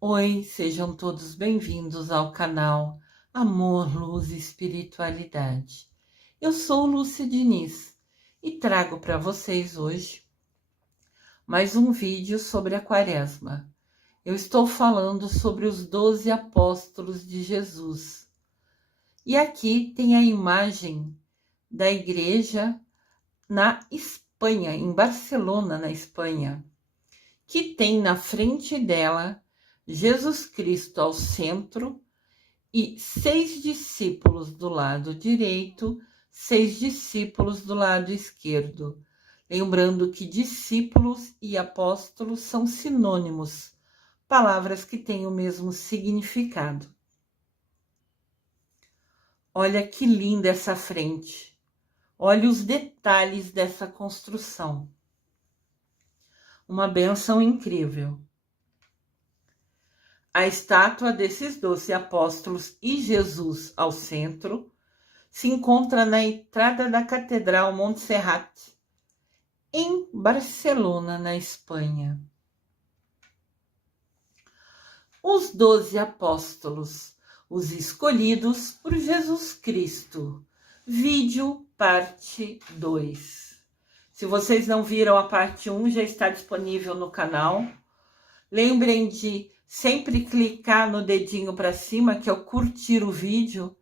Oi, sejam todos bem-vindos ao canal Amor, Luz e Espiritualidade. Eu sou Lúcia Diniz e trago para vocês hoje mais um vídeo sobre a Quaresma. Eu estou falando sobre os 12 apóstolos de Jesus. E aqui tem a imagem da igreja na Espanha, em Barcelona, na Espanha, que tem na frente dela Jesus Cristo ao centro e 6 discípulos do lado direito, 6 discípulos do lado esquerdo. Lembrando que discípulos e apóstolos são sinônimos, palavras que têm o mesmo significado. Olha que linda essa frente. Olha os detalhes dessa construção. Uma bênção incrível. A estátua desses 12 apóstolos e Jesus ao centro se encontra na entrada da Catedral Montserrat, em Barcelona, na Espanha. Os 12 apóstolos, os escolhidos por Jesus Cristo. Vídeo parte 2. Se vocês não viram a parte 1, já está disponível no canal. Lembrem de sempre clicar no dedinho para cima, que é o curtir o vídeo,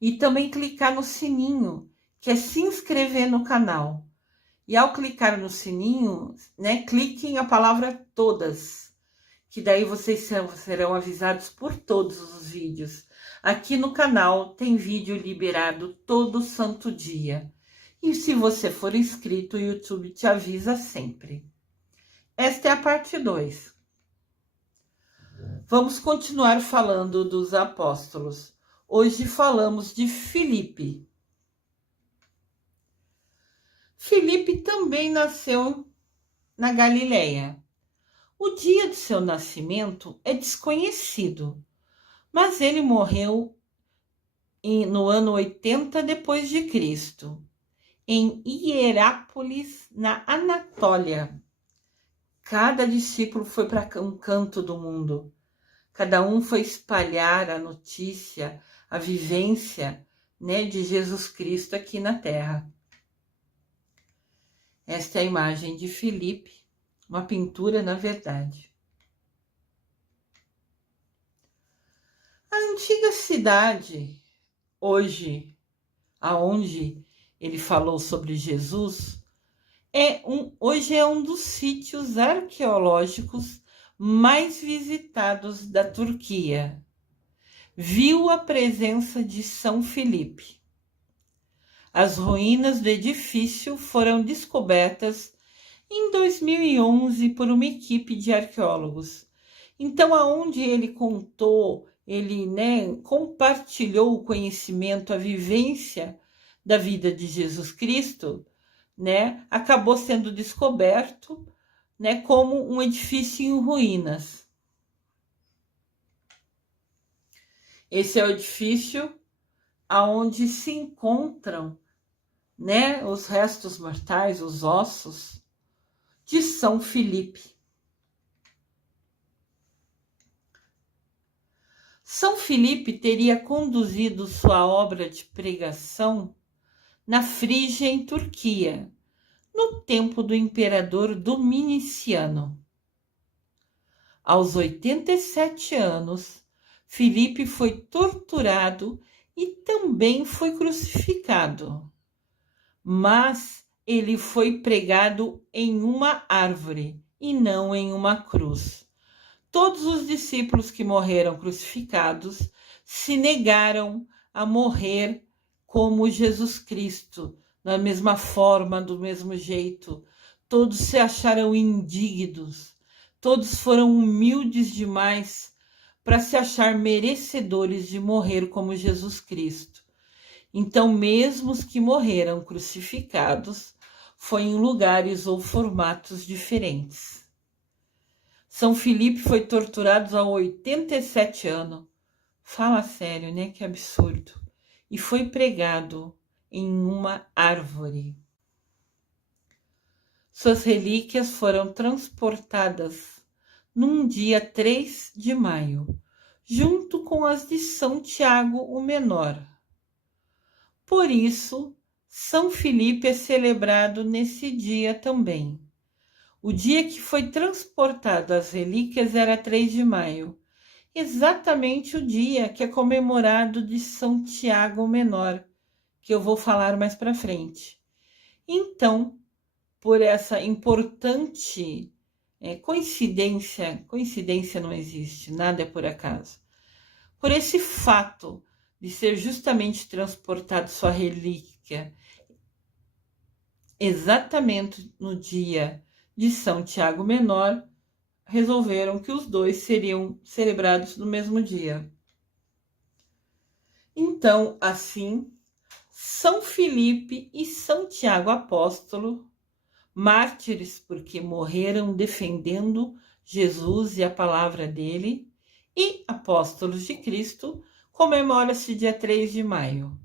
e também clicar no sininho, que é se inscrever no canal. E ao clicar no sininho, cliquem a palavra todas, que daí vocês serão avisados por todos os vídeos. Aqui no canal tem vídeo liberado todo santo dia. E se você for inscrito, o YouTube te avisa sempre. Esta é a parte 2. Vamos continuar falando dos apóstolos. Hoje falamos de Filipe. Filipe também nasceu na Galileia. O dia de seu nascimento é desconhecido, mas ele morreu no ano 80 depois de Cristo, em Hierápolis, na Anatólia. Cada discípulo foi para um canto do mundo. Cada um foi espalhar a notícia, a vivência, de Jesus Cristo aqui na Terra. Esta é a imagem de Filipe, uma pintura, na verdade. A antiga cidade, hoje, aonde ele falou sobre Jesus, hoje é um dos sítios arqueológicos mais visitados da Turquia. Viu a presença de São Filipe. As ruínas do edifício foram descobertas em 2011 por uma equipe de arqueólogos. Então, aonde ele contou, ele compartilhou o conhecimento, a vivência da vida de Jesus Cristo, acabou sendo descoberto, como um edifício em ruínas. Esse é o edifício aonde se encontram, os restos mortais, os ossos de São Filipe. São Filipe teria conduzido sua obra de pregação na Frígia, em Turquia, no tempo do imperador Dominiciano. Aos 87 anos, Filipe foi torturado e também foi crucificado. Mas ele foi pregado em uma árvore e não em uma cruz. Todos os discípulos que morreram crucificados se negaram a morrer como Jesus Cristo, da mesma forma, do mesmo jeito. Todos se acharam indignos, todos foram humildes demais para se achar merecedores de morrer como Jesus Cristo. Então, mesmo os que morreram crucificados, foi em lugares ou formatos diferentes. São Filipe foi torturado aos 87 anos. Fala sério, Que absurdo. E foi pregado em uma árvore. Suas relíquias foram transportadas num dia 3 de maio, junto com as de São Tiago o Menor. Por isso, São Filipe é celebrado nesse dia também. O dia que foi transportado as relíquias era 3 de maio, exatamente o dia que é comemorado de São Tiago o Menor, que eu vou falar mais para frente. Então, por essa importante coincidência não existe, nada é por acaso. Por esse fato de ser justamente transportado sua relíquia exatamente no dia de São Tiago Menor, resolveram que os dois seriam celebrados no mesmo dia. Então, assim, São Filipe e São Tiago Apóstolo, mártires porque morreram defendendo Jesus e a palavra dele, e apóstolos de Cristo, comemora-se dia 3 de maio.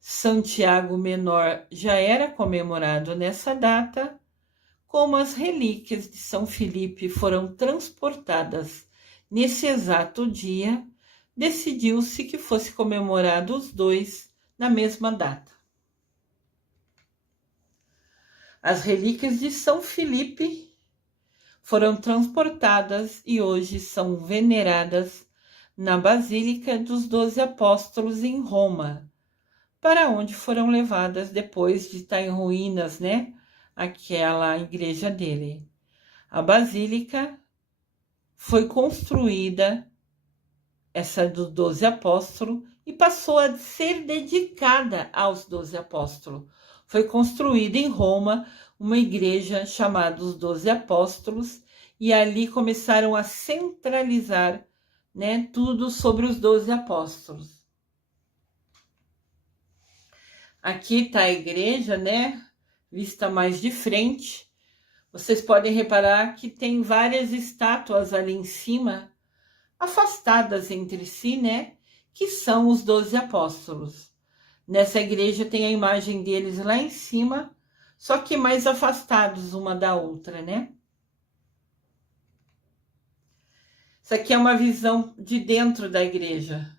São Tiago Menor já era comemorado nessa data. Como as relíquias de São Filipe foram transportadas nesse exato dia, decidiu-se que fosse comemorado os dois na mesma data. As relíquias de São Filipe foram transportadas e hoje são veneradas na Basílica dos 12 Apóstolos em Roma, para onde foram levadas depois de estar em ruínas, aquela igreja dele. A Basílica foi construída, essa dos 12 Apóstolos, e passou a ser dedicada aos 12 Apóstolos. Foi construída em Roma uma igreja chamada os 12 Apóstolos, e ali começaram a centralizar, tudo sobre os 12 Apóstolos. Aqui está a igreja, vista mais de frente. Vocês podem reparar que tem várias estátuas ali em cima, afastadas entre si, que são os 12 apóstolos. Nessa igreja tem a imagem deles lá em cima, só que mais afastados uma da outra, Isso aqui é uma visão de dentro da igreja.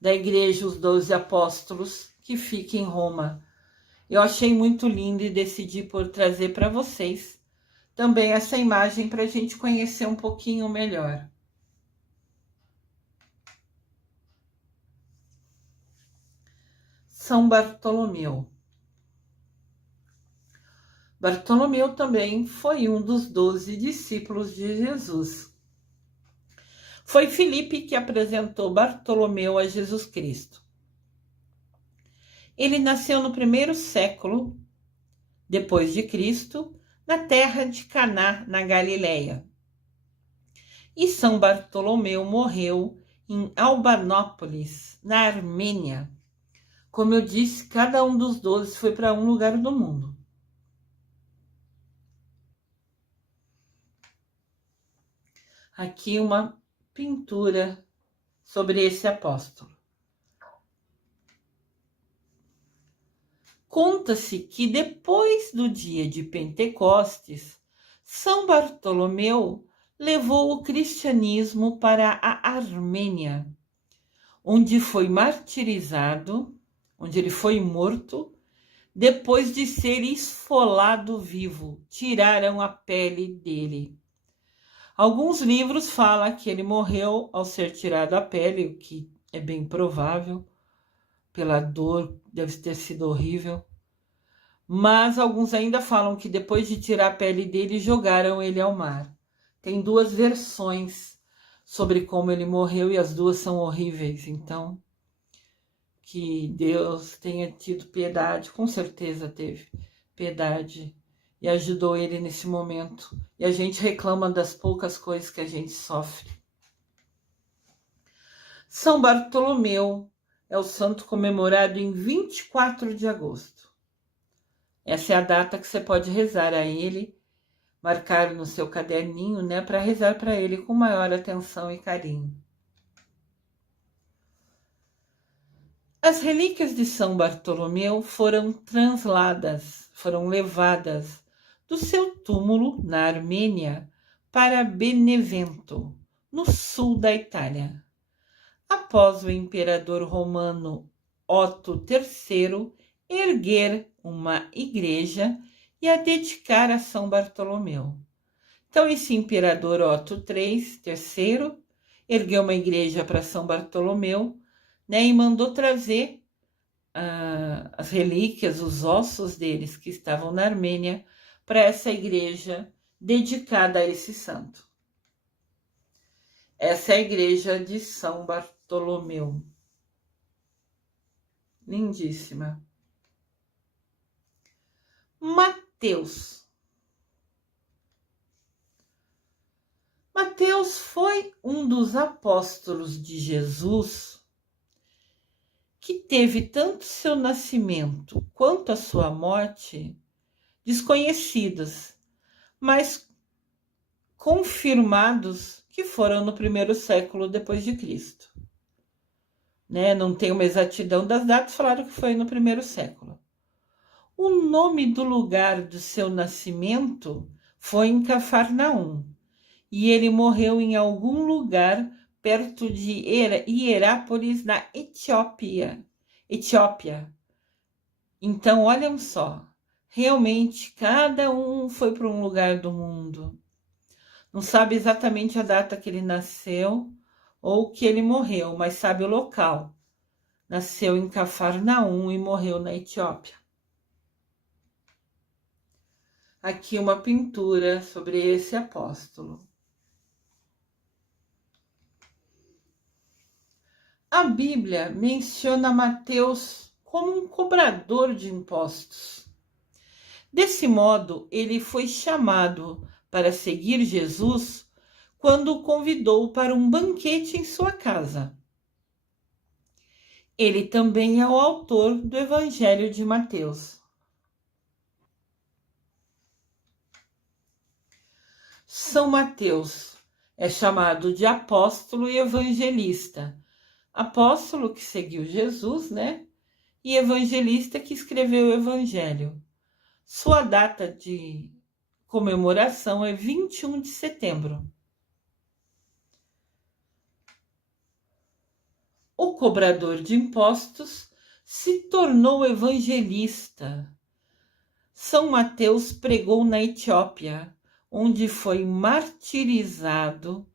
Da igreja, os 12 apóstolos, que fica em Roma. Eu achei muito lindo e decidi por trazer para vocês também essa imagem para a gente conhecer um pouquinho melhor. São Bartolomeu. Bartolomeu também foi um dos 12 discípulos de Jesus. Foi Filipe que apresentou Bartolomeu a Jesus Cristo. Ele nasceu no primeiro século depois de Cristo, na terra de Caná, na Galileia. E São Bartolomeu morreu em Albanópolis, na Armênia. Como eu disse, cada um dos 12 foi para um lugar do mundo. Aqui uma pintura sobre esse apóstolo. Conta-se que depois do dia de Pentecostes, São Bartolomeu levou o cristianismo para a Armênia, onde foi martirizado, onde ele foi morto, depois de ser esfolado vivo, tiraram a pele dele. Alguns livros falam que ele morreu ao ser tirado a pele, o que é bem provável, pela dor, deve ter sido horrível. Mas alguns ainda falam que depois de tirar a pele dele, jogaram ele ao mar. Tem duas versões sobre como ele morreu e as duas são horríveis. Então, que Deus tenha tido piedade, com certeza teve piedade e ajudou ele nesse momento. E a gente reclama das poucas coisas que a gente sofre. São Bartolomeu é o santo comemorado em 24 de agosto. Essa é a data que você pode rezar a ele, marcar no seu caderninho, para rezar para ele com maior atenção e carinho. As relíquias de São Bartolomeu foram levadas do seu túmulo na Armênia para Benevento, no sul da Itália, após o imperador romano Otto III erguer uma igreja e a dedicar a São Bartolomeu. Então, esse imperador Otto III ergueu uma igreja para São Bartolomeu, né, e mandou trazer as relíquias, os ossos deles que estavam na Armênia, para essa igreja dedicada a esse santo. Essa é a igreja de São Bartolomeu. Lindíssima. Mateus. Mateus foi um dos apóstolos de Jesus que teve tanto seu nascimento quanto a sua morte desconhecidos, mas confirmados que foram no primeiro século depois de Cristo. Né? Não tem uma exatidão das datas, falaram que foi no primeiro século. O nome do lugar do seu nascimento foi em Cafarnaum, e ele morreu em algum lugar perto de Hierápolis, na Etiópia. Então, olhem só, realmente cada um foi para um lugar do mundo. Não sabe exatamente a data que ele nasceu ou que ele morreu, mas sabe o local. Nasceu em Cafarnaum e morreu na Etiópia. Aqui uma pintura sobre esse apóstolo. A Bíblia menciona Mateus como um cobrador de impostos. Desse modo, ele foi chamado para seguir Jesus quando o convidou para um banquete em sua casa. Ele também é o autor do Evangelho de Mateus. São Mateus é chamado de apóstolo e evangelista. Apóstolo que seguiu Jesus, né? E evangelista que escreveu o Evangelho. Sua data de comemoração é 21 de setembro. O cobrador de impostos se tornou evangelista. São Mateus pregou na Etiópia, onde foi martirizado,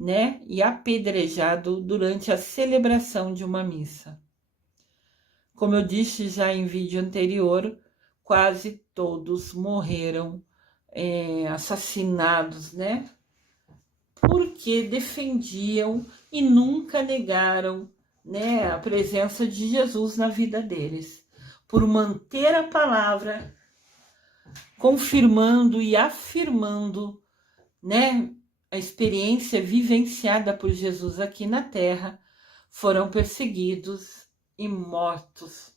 né, e apedrejado durante a celebração de uma missa. Como eu disse já em vídeo anterior, quase todos morreram assassinados, né? Porque defendiam e nunca negaram, né, a presença de Jesus na vida deles, por manter a palavra, confirmando e afirmando, né, a experiência vivenciada por Jesus aqui na Terra, foram perseguidos e mortos.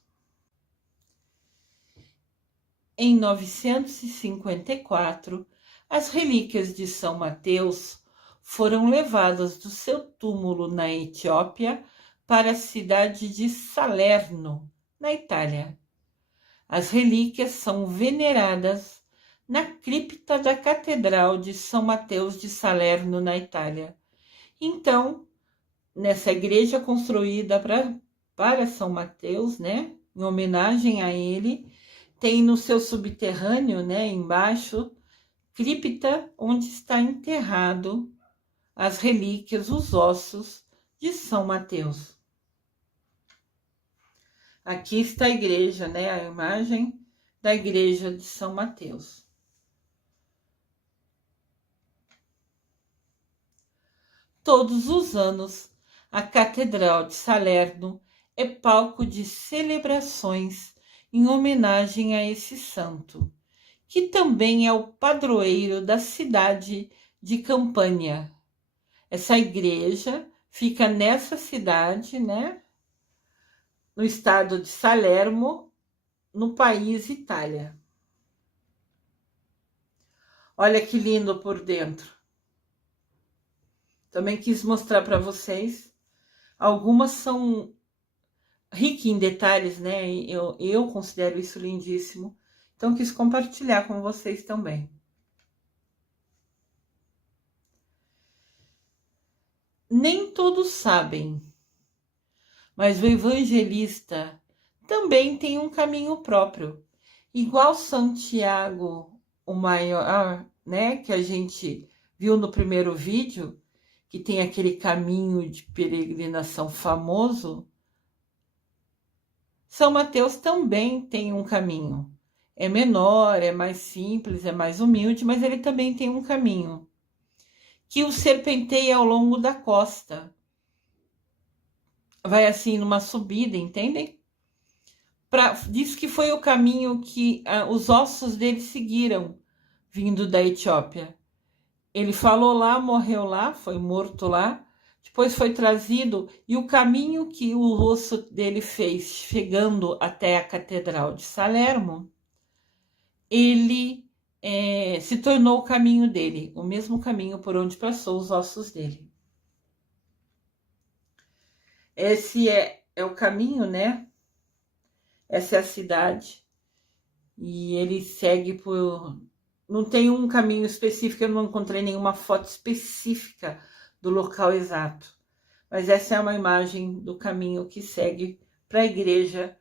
Em 954, as relíquias de São Mateus foram levadas do seu túmulo na Etiópia para a cidade de Salerno, na Itália. As relíquias são veneradas na cripta da Catedral de São Mateus de Salerno, na Itália. Então, nessa igreja construída para São Mateus, né, em homenagem a ele, tem no seu subterrâneo, né, embaixo, cripta onde está enterrado as relíquias, os ossos de São Mateus. Aqui está a igreja, né, a imagem da igreja de São Mateus. Todos os anos, a Catedral de Salerno é palco de celebrações em homenagem a esse santo, que também é o padroeiro da cidade de Campânia. Essa igreja fica nessa cidade, né, no estado de Salerno, no país Itália. Olha que lindo por dentro. Também quis mostrar para vocês. Algumas são ricas em detalhes, né? Eu considero isso lindíssimo. Então, quis compartilhar com vocês também. Nem todos sabem, mas o evangelista também tem um caminho próprio. Igual Santiago, o maior, né, que a gente viu no primeiro vídeo, que tem aquele caminho de peregrinação famoso, São Mateus também tem um caminho. É menor, é mais simples, é mais humilde, mas ele também tem um caminho que o serpenteia ao longo da costa. Vai assim numa subida, entendem? Diz que foi o caminho que os ossos dele seguiram, vindo da Etiópia. Ele falou lá, morreu lá, foi morto lá, depois foi trazido, e o caminho que o osso dele fez, chegando até a Catedral de Salermo, ele se tornou o caminho dele, o mesmo caminho por onde passou os ossos dele. Esse é o caminho, né? Essa é a cidade. E ele segue por... Não tem um caminho específico, eu não encontrei nenhuma foto específica do local exato. Mas essa é uma imagem do caminho que segue para a igreja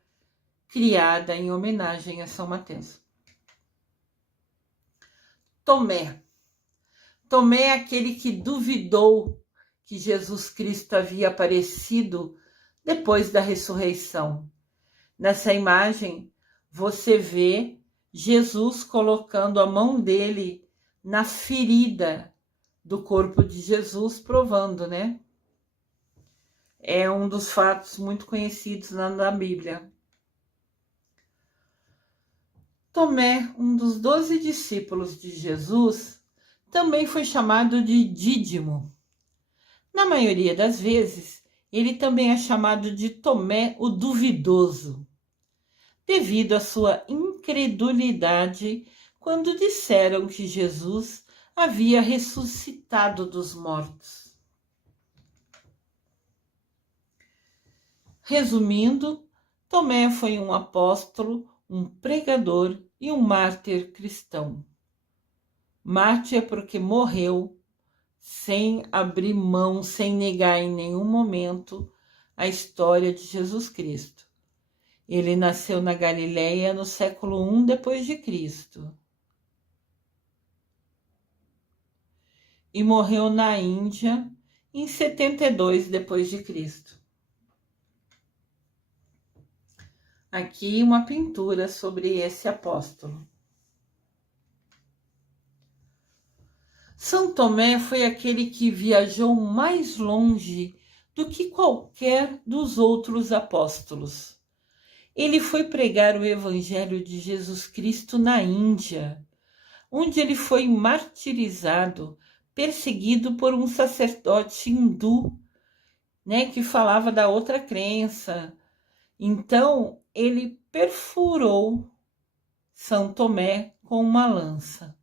criada em homenagem a São Mateus. Tomé. Tomé é aquele que duvidou que Jesus Cristo havia aparecido depois da ressurreição. Nessa imagem, você vê Jesus colocando a mão dele na ferida do corpo de Jesus, provando, né? É um dos fatos muito conhecidos na Bíblia. Tomé, um dos 12 discípulos de Jesus, também foi chamado de Dídimo. Na maioria das vezes, ele também é chamado de Tomé o Duvidoso, devido à sua incredulidade quando disseram que Jesus havia ressuscitado dos mortos. Resumindo, Tomé foi um apóstolo, um pregador e um mártir cristão. Mártir porque morreu sem abrir mão, sem negar em nenhum momento a história de Jesus Cristo. Ele nasceu na Galileia no século I depois de Cristo e morreu na Índia em 72 depois de Cristo. Aqui uma pintura sobre esse apóstolo. São Tomé foi aquele que viajou mais longe do que qualquer dos outros apóstolos. Ele foi pregar o Evangelho de Jesus Cristo na Índia, onde ele foi martirizado, perseguido por um sacerdote hindu, né, que falava da outra crença. Então, ele perfurou São Tomé com uma lança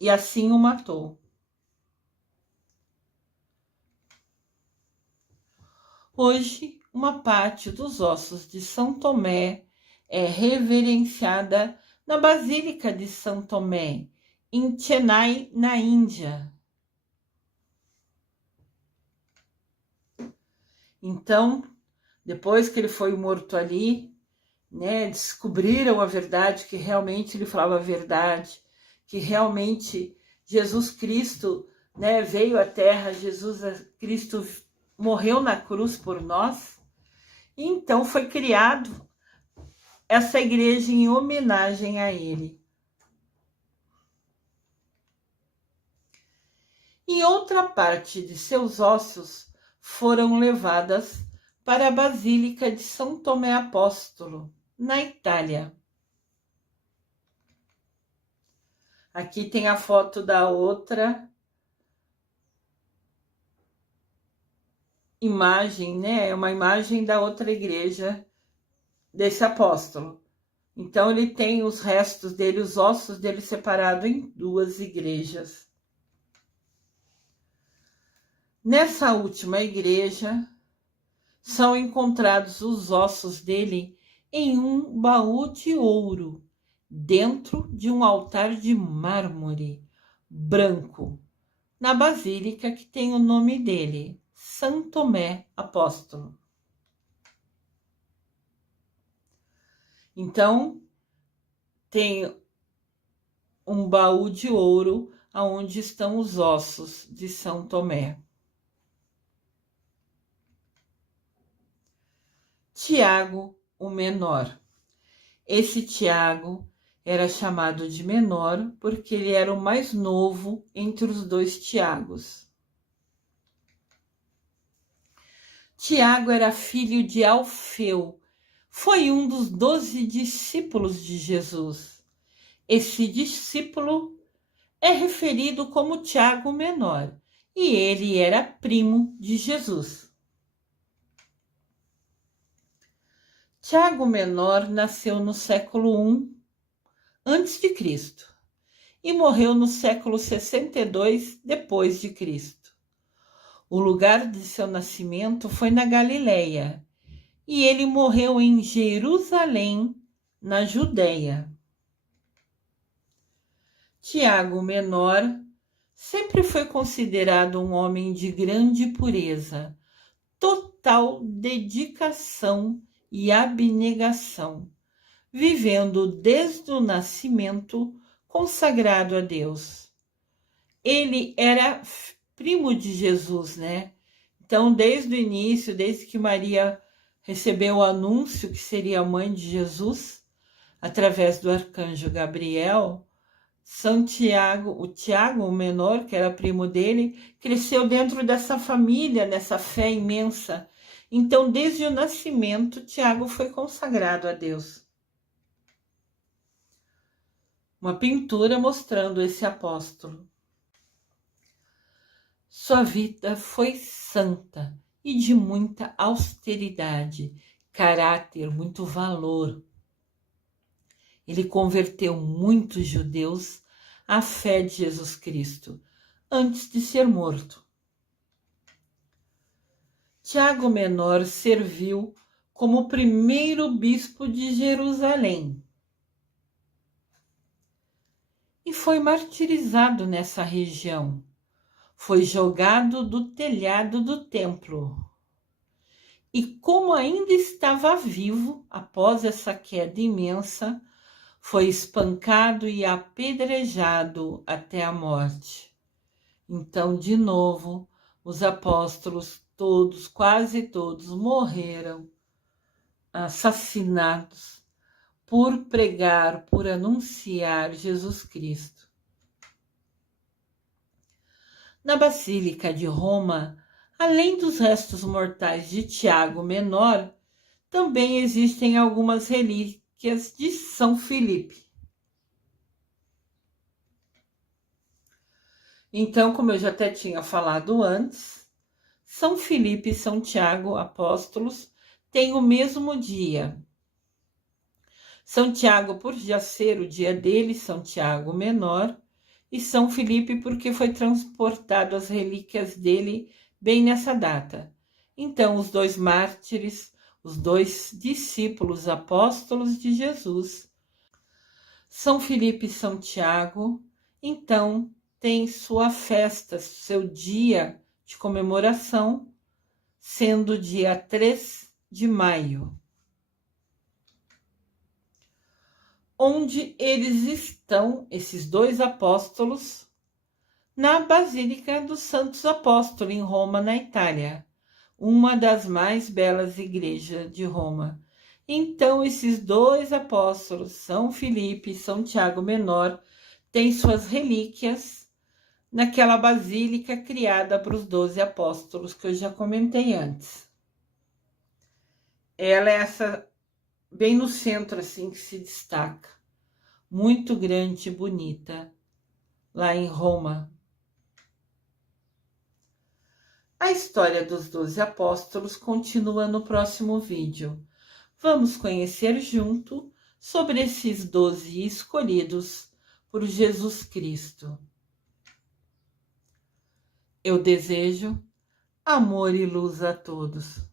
e assim o matou. Hoje, uma parte dos ossos de São Tomé é reverenciada na Basílica de São Tomé, em Chennai, na Índia. Então, depois que ele foi morto ali, né, descobriram a verdade, que realmente ele falava a verdade, que realmente Jesus Cristo, né, veio à Terra, Jesus Cristo morreu na cruz por nós. E então foi criado essa igreja em homenagem a ele. E outra parte de seus ossos foram levadas para a Basílica de São Tomé Apóstolo, na Itália. Aqui tem a foto da outra imagem, né? É uma imagem da outra igreja desse apóstolo. Então ele tem os restos dele, os ossos dele separados em duas igrejas. Nessa última igreja são encontrados os ossos dele em um baú de ouro, dentro de um altar de mármore branco, na basílica que tem o nome dele, São Tomé Apóstolo. Então, tem um baú de ouro onde estão os ossos de São Tomé. Tiago, o menor. Esse Tiago era chamado de menor porque ele era o mais novo entre os dois Tiagos. Tiago era filho de Alfeu, foi um dos 12 discípulos de Jesus. Esse discípulo é referido como Tiago menor e ele era primo de Jesus. Tiago menor nasceu no século I a.C. e morreu no século 62 depois de Cristo. O lugar de seu nascimento foi na Galileia e ele morreu em Jerusalém, na Judéia. Tiago menor sempre foi considerado um homem de grande pureza, total dedicação e abnegação, vivendo desde o nascimento consagrado a Deus. Ele era primo de Jesus, né? Então, desde o início, desde que Maria recebeu o anúncio que seria a mãe de Jesus, através do arcanjo Gabriel, São Tiago, o Tiago, o menor, que era primo dele, cresceu dentro dessa família, nessa fé imensa. Então, desde o nascimento, Tiago foi consagrado a Deus. Uma pintura mostrando esse apóstolo. Sua vida foi santa e de muita austeridade, caráter, muito valor. Ele converteu muitos judeus à fé de Jesus Cristo, antes de ser morto. Tiago Menor serviu como primeiro bispo de Jerusalém e foi martirizado nessa região. Foi jogado do telhado do templo. E como ainda estava vivo após essa queda imensa, foi espancado e apedrejado até a morte. Então, de novo, os apóstolos todos, quase todos, morreram assassinados por pregar, por anunciar Jesus Cristo. Na Basílica de Roma, além dos restos mortais de Tiago Menor, também existem algumas relíquias de São Filipe. Então, como eu já até tinha falado antes, São Filipe e São Tiago, apóstolos, têm o mesmo dia. São Tiago, por já ser o dia dele, São Tiago Menor, e São Filipe, porque foi transportado as relíquias dele bem nessa data. Então, os dois mártires, os dois discípulos apóstolos de Jesus, São Filipe e São Tiago, então, tem sua festa, seu dia de comemoração, sendo dia 3 de maio. Onde eles estão, esses dois apóstolos, na Basílica dos Santos Apóstolos, em Roma, na Itália, uma das mais belas igrejas de Roma. Então, esses dois apóstolos, São Filipe e São Tiago Menor, têm suas relíquias naquela basílica criada para os 12 apóstolos, que eu já comentei antes. Ela é essa bem no centro, assim, que se destaca. Muito grande e bonita, lá em Roma. A história dos 12 apóstolos continua no próximo vídeo. Vamos conhecer junto sobre esses 12 escolhidos por Jesus Cristo. Eu desejo amor e luz a todos.